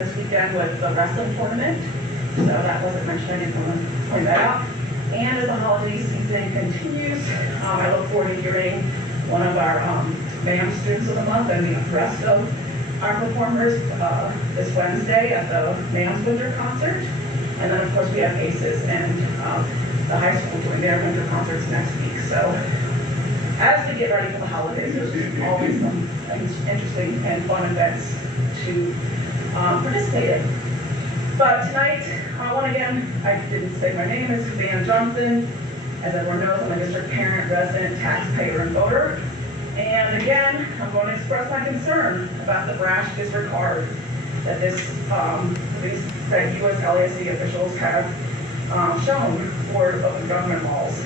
This weekend with the wrestling tournament, so that wasn't mentioned. I didn't want to point that out. And as the holiday season continues, I look forward to hearing one of our band students of the month and the rest of our performers this Wednesday at the Man's Winter Concert. And then of course we have ACES and the high school doing their winter concerts next week. So as we get ready for the holidays, there's always some interesting and fun events to participate in. But tonight, I didn't say my name is Susanne Johnson. As everyone knows, I'm a district parent, resident, taxpayer, and voter. And again, I'm going to express my concern about the brash disregard that that U.S. LASD officials have shown for open government laws.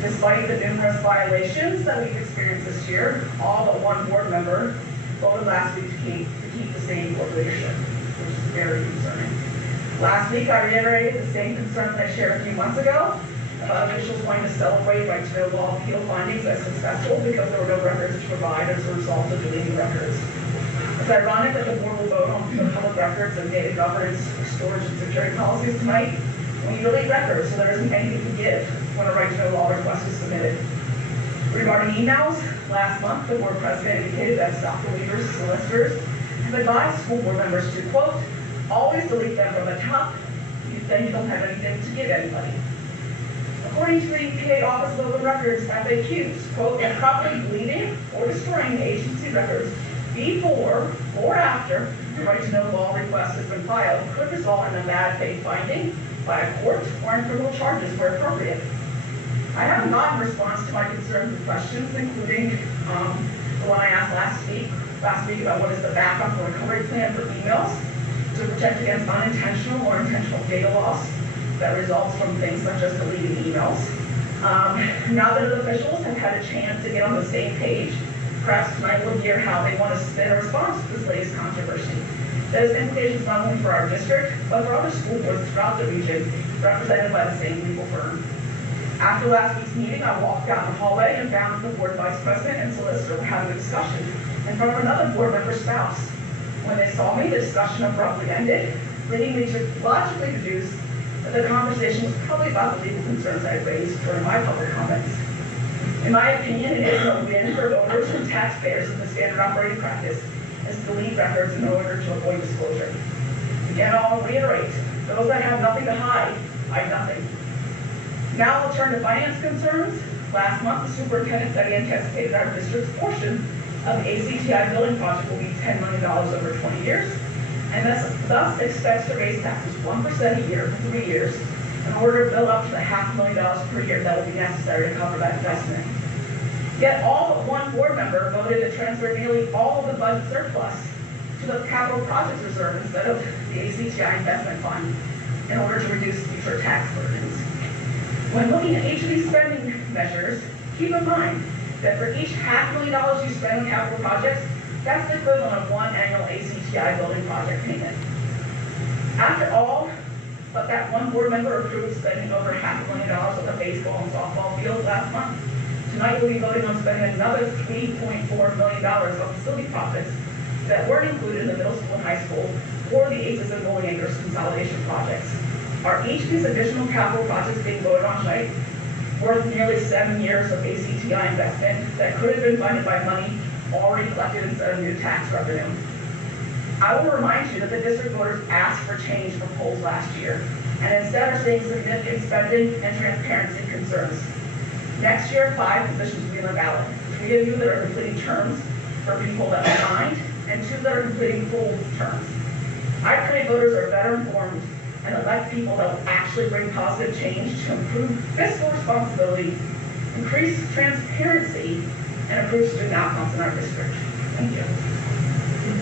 Despite the numerous violations that we've experienced this year, all but one board member voted last week to keep the same board leadership, which is very concerning. Last week, I reiterated the same concern that I shared a few months ago about officials wanting to celebrate right to know law appeal findings as successful because there were no records to provide as a result of deleting records. It's ironic that the board will vote on the public records and data governance, storage, and security policies tonight when you delete records, so there isn't anything to give when a right to know law request is submitted. Regarding emails, last month the board president indicated that stock relievers, solicitors, have advised school board members to, quote, always delete them from the top, then you don't have anything to give anybody. According to the EPA Office of Open Records FAQs, quote, improperly deleting or destroying agency records before or after the right to know law request has been filed could result in a bad faith finding by a court or in criminal charges where appropriate. I have not in response to my concerns and questions, including the one I asked last week about what is the backup or recovery plan for emails to protect against unintentional or intentional data loss that results from things such as deleting emails. Now that the officials have had a chance to get on the same page, perhaps tonight we'll hear how they want to submit a response to this latest controversy. That has implications not only for our district, but for other school boards throughout the region represented by the same legal firm. After last week's meeting, I walked out in the hallway and found that the board vice president and solicitor were having a discussion in front of another board member's spouse. When they saw me, the discussion abruptly ended, leading me to logically deduce that the conversation was probably about the legal concerns I raised during my public comments. In my opinion, it is a win for voters and taxpayers if the standard operating practice is to delete records in order to avoid disclosure. Again, I'll reiterate, those that have nothing to hide nothing. Now we'll turn to finance concerns. Last month, the superintendent said he anticipated our district's portion of the ACTI building project will be $10 million over 20 years, and thus expects to raise taxes 1% a year for 3 years in order to build up to the $500,000 per year that will be necessary to cover that investment. Yet all but one board member voted to transfer nearly all of the budget surplus to the capital projects reserve instead of the ACTI investment fund in order to reduce future tax burdens. When looking at each of these spending measures, keep in mind that for each $500,000 you spend on capital projects, that's the equivalent of one annual ACTI building project payment. After all, but that one board member approved spending over $500,000 on the baseball and softball fields last month. Tonight we'll be voting on spending another $3.4 million on facility profits that weren't included in the middle school and high school or the ACES and Bowling Acres consolidation projects. Are each of these additional capital projects being voted on tonight worth nearly 7 years of ACTI investment that could have been funded by money already collected instead of new tax revenue? I will remind you that the district voters asked for change from polls last year, and instead are seeing significant spending and transparency concerns. Next year, 5 positions will be on the ballot. 3 of you that are completing terms for people that resigned, and 2 that are completing full terms. I pray voters are better informed and elect people that will actually bring positive change to improve fiscal responsibility, increase transparency, and improve student outcomes in our district. Thank you.